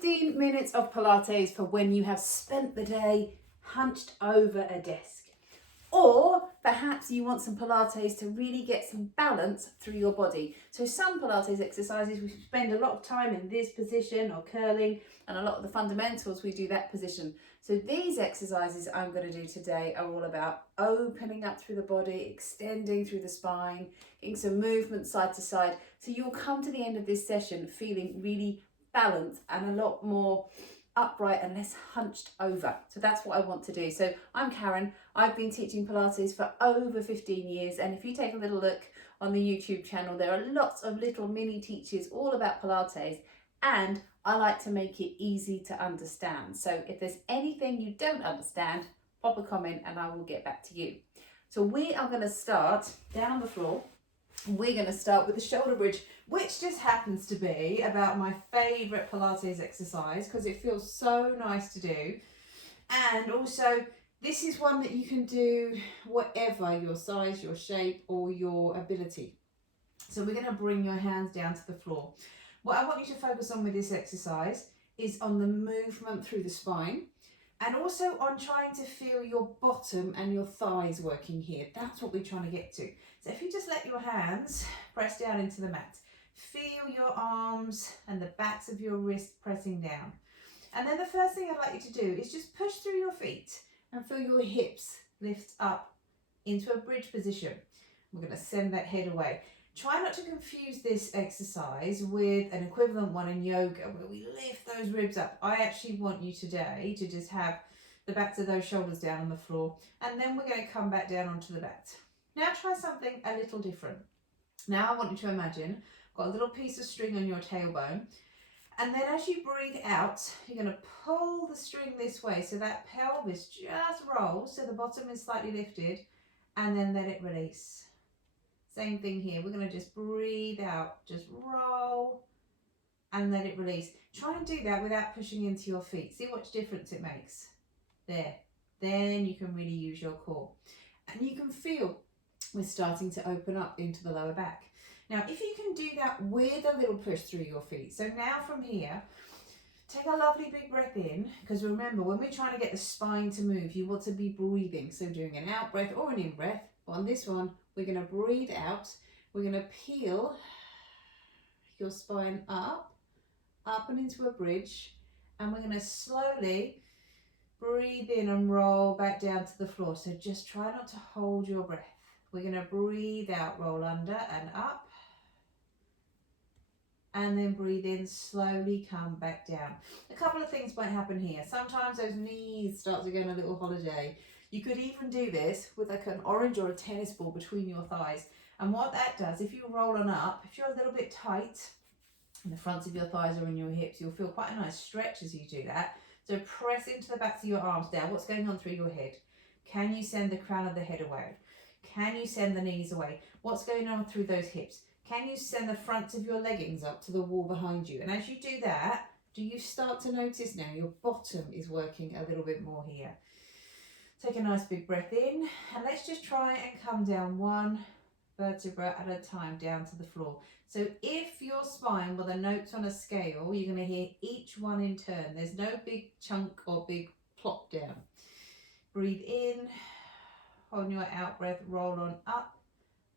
15 minutes of Pilates for when you have spent the day hunched over a desk. Or perhaps you want some Pilates to really get some balance through your body. So some Pilates exercises, we spend a lot of time in this position or curling, and a lot of the fundamentals, we do that position. So these exercises I'm going to do today are all about opening up through the body, extending through the spine, getting some movement side to side. So you'll come to the end of this session feeling really balanced and a lot more upright and less hunched over. So that's what I want to do. So I'm Karen. I've been teaching Pilates for over 15 years, and if you take a little look on the YouTube channel, there are lots of little mini teachers all about Pilates, and I like to make it easy to understand. So if there's anything you don't understand, pop a comment and I will get back to you. So we are going to start down on the floor. We're going to start with the shoulder bridge, which just happens to be about my favourite Pilates exercise because it feels so nice to do. And also, this is one that you can do whatever your size, your shape or your ability. So we're going to bring your hands down to the floor. What I want you to focus on with this exercise is on the movement through the spine, and also on trying to feel your bottom and your thighs working here. That's what we're trying to get to. So if you just let your hands press down into the mat, feel your arms and the backs of your wrists pressing down. And then the first thing I'd like you to do is just push through your feet and feel your hips lift up into a bridge position. We're going to send that head away. Try not to confuse this exercise with an equivalent one in yoga where we lift those ribs up. I actually want you today to just have the backs of those shoulders down on the floor, and then we're going to come back down onto the mat. Now try something a little different. Now I want you to imagine got a little piece of string on your tailbone, and then as you breathe out, you're going to pull the string this way so that pelvis just rolls so the bottom is slightly lifted, and then let it release. Same thing here. We're going to just breathe out, just roll and let it release. Try and do that without pushing into your feet. See what difference it makes. There. Then you can really use your core. And you can feel we're starting to open up into the lower back. Now, if you can do that with a little push through your feet. So now from here, take a lovely big breath in, because remember, when we're trying to get the spine to move, you want to be breathing. So doing an out breath or an in breath. But on this one, we're going to breathe out. We're going to peel your spine up and into a bridge. And we're going to slowly breathe in and roll back down to the floor. So just try not to hold your breath. We're going to breathe out, roll under and up. And then breathe in, slowly come back down. A couple of things might happen here. Sometimes those knees start to go on a little holiday. You could even do this with like an orange or a tennis ball between your thighs. And what that does, if you roll on up, if you're a little bit tight in the fronts of your thighs or in your hips, you'll feel quite a nice stretch as you do that. So press into the backs of your arms down. What's going on through your head? Can you send the crown of the head away? Can you send the knees away? What's going on through those hips? Can you send the fronts of your leggings up to the wall behind you? And as you do that, do you start to notice now your bottom is working a little bit more here? Take a nice big breath in, and let's just try and come down one vertebra at a time down to the floor. So if your spine were the notes on a scale, you're going to hear each one in turn. There's no big chunk or big plop down. Breathe in, on your out breath, roll on up,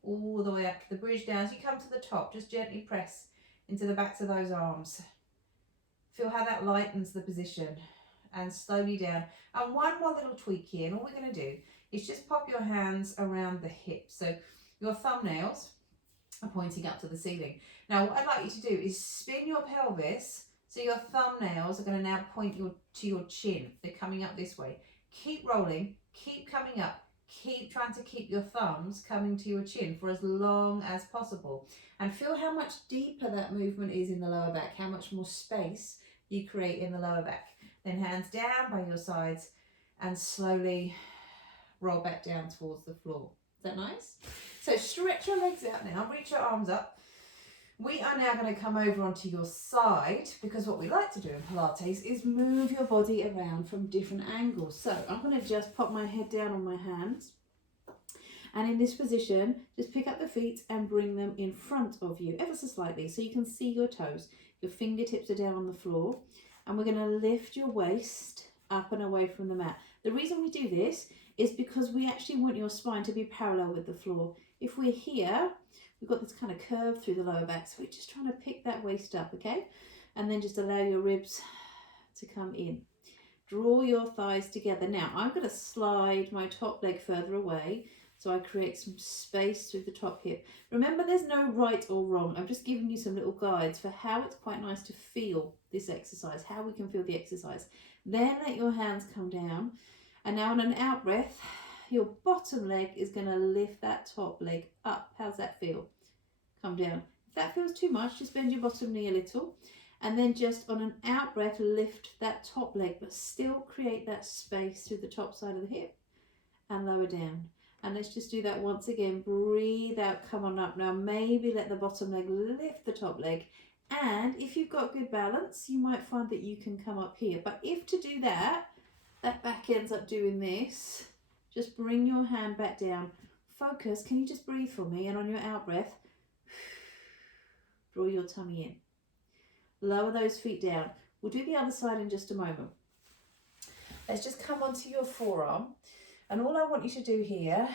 all the way up to the bridge down. As you come to the top, just gently press into the backs of those arms. Feel how that lightens the position, and slowly down. And one more little tweak here, and all we're going to do is just pop your hands around the hips. So your thumbnails are pointing up to the ceiling. Now what I'd like you to do is spin your pelvis so your thumbnails are going to now point to your chin. They're coming up this way. Keep rolling, keep coming up. Keep trying to keep your thumbs coming to your chin for as long as possible. And feel how much deeper that movement is in the lower back, how much more space you create in the lower back. Then hands down by your sides and slowly roll back down towards the floor. Is that nice? So stretch your legs out now, reach your arms up. We are now going to come over onto your side, because what we like to do in Pilates is move your body around from different angles. So I'm going to just pop my head down on my hands, and in this position just pick up the feet and bring them in front of you ever so slightly so you can see your toes. Your fingertips are down on the floor, and we're going to lift your waist up and away from the mat. The reason we do this is because we actually want your spine to be parallel with the floor. If we're here, we've got this kind of curve through the lower back, so we're just trying to pick that waist up, okay? And then just allow your ribs to come in. Draw your thighs together. Now, I'm going to slide my top leg further away so I create some space through the top hip. Remember, there's no right or wrong. I'm just giving you some little guides for how it's quite nice to feel this exercise, how we can feel the exercise. Then let your hands come down. And now on an out breath, your bottom leg is going to lift that top leg up. How's that feel? Come down. If that feels too much, just bend your bottom knee a little. And then just on an out breath, lift that top leg, but still create that space through the top side of the hip and lower down. And let's just do that once again. Breathe out, come on up. Now maybe let the bottom leg lift the top leg. And if you've got good balance, you might find that you can come up here. But if to do that, that back ends up doing this, just bring your hand back down. Focus, can you just breathe for me? And on your out breath, draw your tummy in. Lower those feet down. We'll do the other side in just a moment. Let's just come onto your forearm. And all I want you to do here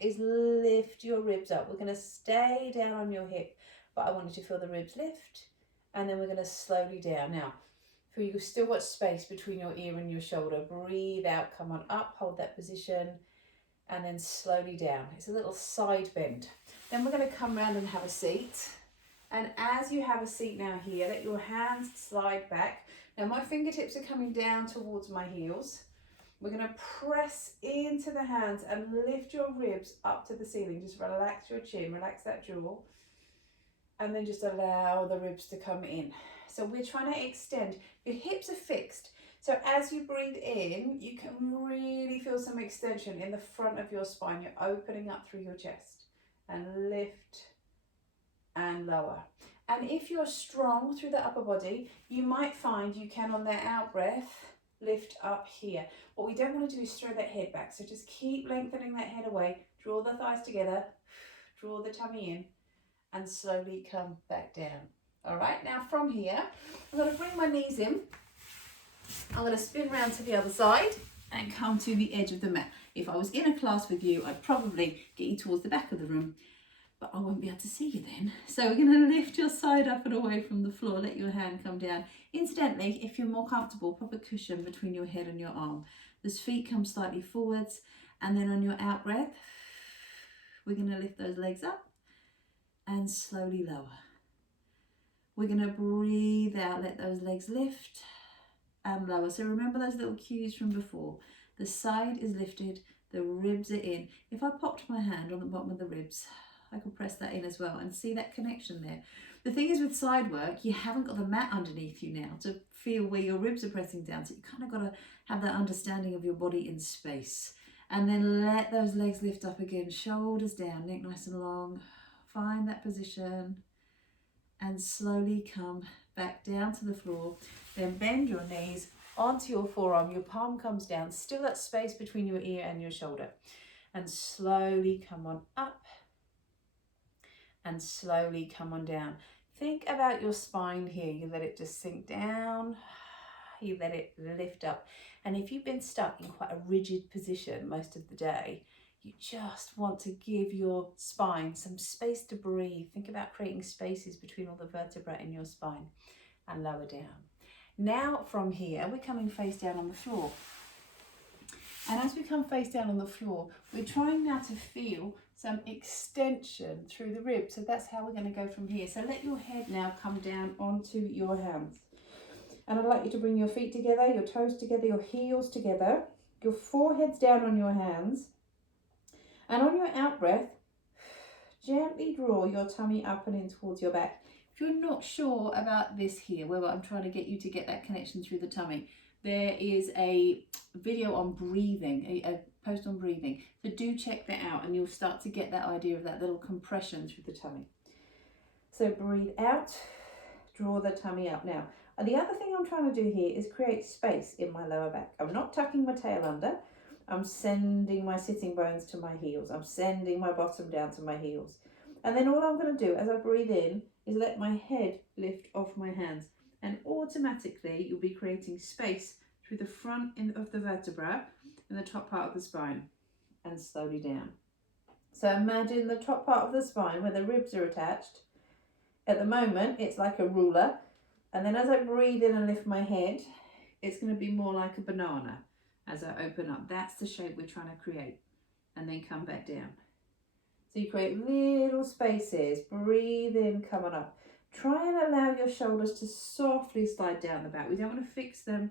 is lift your ribs up. We're going to stay down on your hip, but I want you to feel the ribs lift. And then we're going to slowly down. Now, you've still got space between your ear and your shoulder. Breathe out, come on up, hold that position, and then slowly down. It's a little side bend. Then we're going to come round and have a seat. And as you have a seat now here, let your hands slide back. Now my fingertips are coming down towards my heels. We're going to press into the hands and lift your ribs up to the ceiling. Just relax your chin, relax that jaw, and then just allow the ribs to come in. So we're trying to extend. Your hips are fixed. So as you breathe in, you can really feel some extension in the front of your spine. You're opening up through your chest and lift and lower. And if you're strong through the upper body, you might find you can, on that out breath, lift up here. What we don't want to do is throw that head back. So just keep lengthening that head away. Draw the thighs together, draw the tummy in, and slowly come back down. All right, now from here, I'm going to bring my knees in. I'm going to spin round to the other side and come to the edge of the mat. If I was in a class with you, I'd probably get you towards the back of the room, but I won't be able to see you then. So we're going to lift your side up and away from the floor. Let your hand come down. Incidentally, if you're more comfortable, pop a cushion between your head and your arm. Those feet come slightly forwards, and then on your out breath, we're going to lift those legs up and slowly lower. We're going to breathe out, let those legs lift and lower. So remember those little cues from before. The side is lifted, the ribs are in. If I popped my hand on the bottom of the ribs, I can press that in as well and see that connection there. The thing is with side work, you haven't got the mat underneath you now to feel where your ribs are pressing down. So you kind of got to have that understanding of your body in space. And then let those legs lift up again, shoulders down, neck nice and long. Find that position. And slowly come back down to the floor. Then bend your knees onto your forearm. Your palm comes down. Still that space between your ear and your shoulder. And slowly come on up. And slowly come on down. Think about your spine here. You let it just sink down. You let it lift up. And if you've been stuck in quite a rigid position most of the day, you just want to give your spine some space to breathe. Think about creating spaces between all the vertebrae in your spine and lower down. Now from here, we're coming face down on the floor. And as we come face down on the floor, we're trying now to feel some extension through the ribs. So that's how we're going to go from here. So let your head now come down onto your hands. And I'd like you to bring your feet together, your toes together, your heels together, your foreheads down on your hands. And on your out breath, gently draw your tummy up and in towards your back. If you're not sure about this here, where I'm trying to get you to get that connection through the tummy, there is a video on breathing, a post on breathing. So do check that out and you'll start to get that idea of that little compression through the tummy. So breathe out, draw the tummy up. Now, the other thing I'm trying to do here is create space in my lower back. I'm not tucking my tail under. I'm sending my sitting bones to my heels. I'm sending my bottom down to my heels. And then all I'm going to do as I breathe in is let my head lift off my hands. and automatically you'll be creating space through the front of the vertebra and the top part of the spine, and slowly down. So imagine the top part of the spine where the ribs are attached. At the moment, it's like a ruler. And then as I breathe in and lift my head, it's going to be more like a banana as I open up. That's the shape we're trying to create. And then come back down. So you create little spaces. Breathe in, coming up. Try and allow your shoulders to softly slide down the back. We don't want to fix them.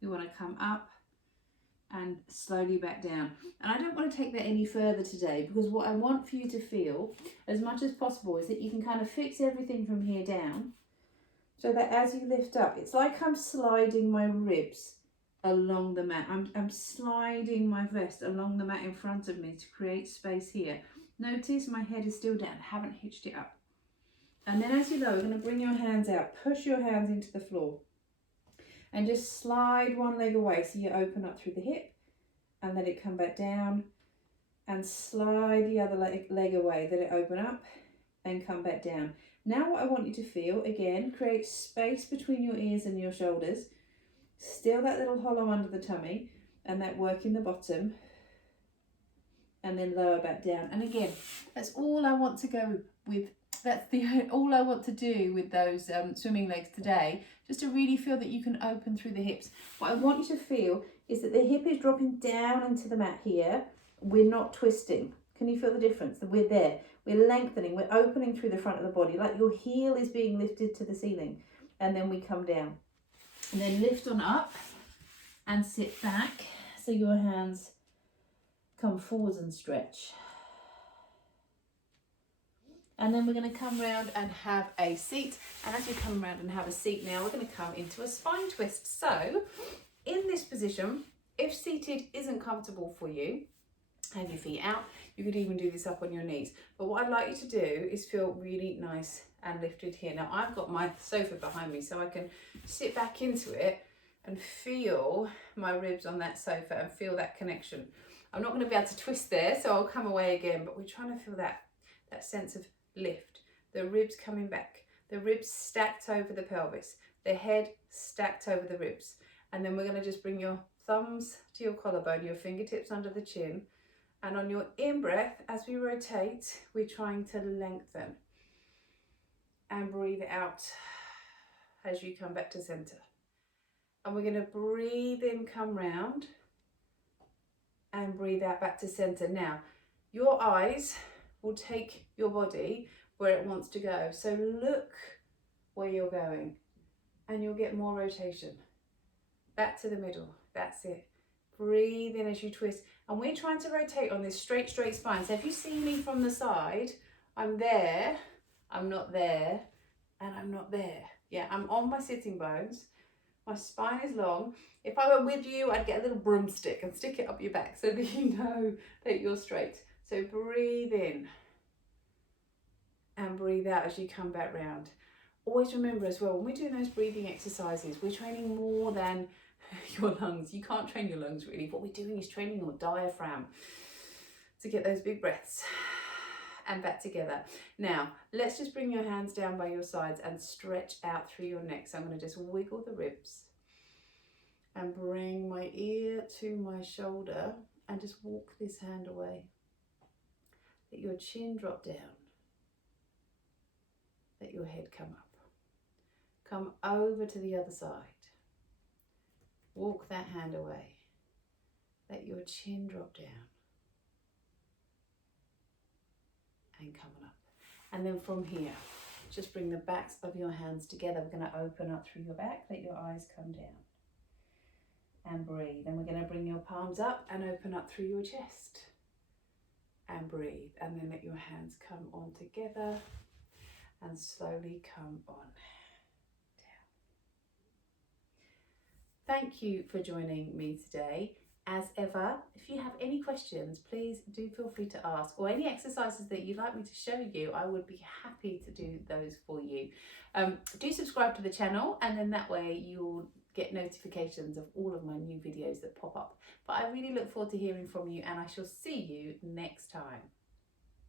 We want to come up and slowly back down. And I don't want to take that any further today, because what I want for you to feel as much as possible is that you can kind of fix everything from here down, so that as you lift up, it's like I'm sliding my ribs along the mat. I'm sliding my vest along the mat in front of me to create space here. Notice my head is still down, I haven't hitched it up. And then as you lower, you're going to bring your hands out, push your hands into the floor. And just slide one leg away, so you open up through the hip and let it come back down, and slide the other leg away, let it open up and come back down. Now what I want you to feel, again, create space between your ears and your shoulders, still that little hollow under the tummy and that work in the bottom, and then lower back down. And again, that's all I want to go with. That's all I want to do with those swimming legs today, just to really feel that you can open through the hips. What I want you to feel is that the hip is dropping down into the mat here. We're not twisting. Can you feel the difference? That we're there. We're lengthening. We're opening through the front of the body, like your heel is being lifted to the ceiling. And then we come down. And then lift on up and sit back, so your hands come forwards and stretch. And then we're going to come round and have a seat. And as we come around and have a seat now, we're going to come into a spine twist. So in this position, if seated isn't comfortable for you, have your feet out. You could even do this up on your knees. But what I'd like you to do is feel really nice and lifted here. Now I've got my sofa behind me, so I can sit back into it and feel my ribs on that sofa and feel that connection. I'm not going to be able to twist there, so I'll come away again, but we're trying to feel that sense of lift, the ribs coming back, the ribs stacked over the pelvis, the head stacked over the ribs. And then we're going to just bring your thumbs to your collarbone, your fingertips under the chin, and on your in-breath, as we rotate, we're trying to lengthen, and breathe out as you come back to center. And we're going to breathe in, come round, and breathe out back to center. Now your eyes will take your body where it wants to go. So look where you're going, and you'll get more rotation. Back to the middle, that's it. Breathe in as you twist. And we're trying to rotate on this straight spine. So if you see me from the side, I'm there, I'm not there, and I'm not there. Yeah, I'm on my sitting bones. My spine is long. If I were with you, I'd get a little broomstick and stick it up your back so that you know that you're straight. So breathe in and breathe out as you come back round. Always remember as well, when we're doing those breathing exercises, we're training more than your lungs. You can't train your lungs really. What we're doing is training your diaphragm to get those big breaths. And back together. Now, let's just bring your hands down by your sides and stretch out through your neck. So I'm going to just wiggle the ribs and bring my ear to my shoulder and just walk this hand away. Let your chin drop down. Let your head come up. Come over to the other side. Walk that hand away. Let your chin drop down. And coming up. And then from here, just bring the backs of your hands together. We're going to open up through your back. Let your eyes come down. And breathe. And we're going to bring your palms up and open up through your chest. And breathe. And then let your hands come on together. And slowly come on down. Thank you for joining me today. As ever, if you have any questions, please do feel free to ask, or any exercises that you'd like me to show you, I would be happy to do those for you. Do subscribe to the channel, and then that way you'll get notifications of all of my new videos that pop up. But I really look forward to hearing from you, and I shall see you next time.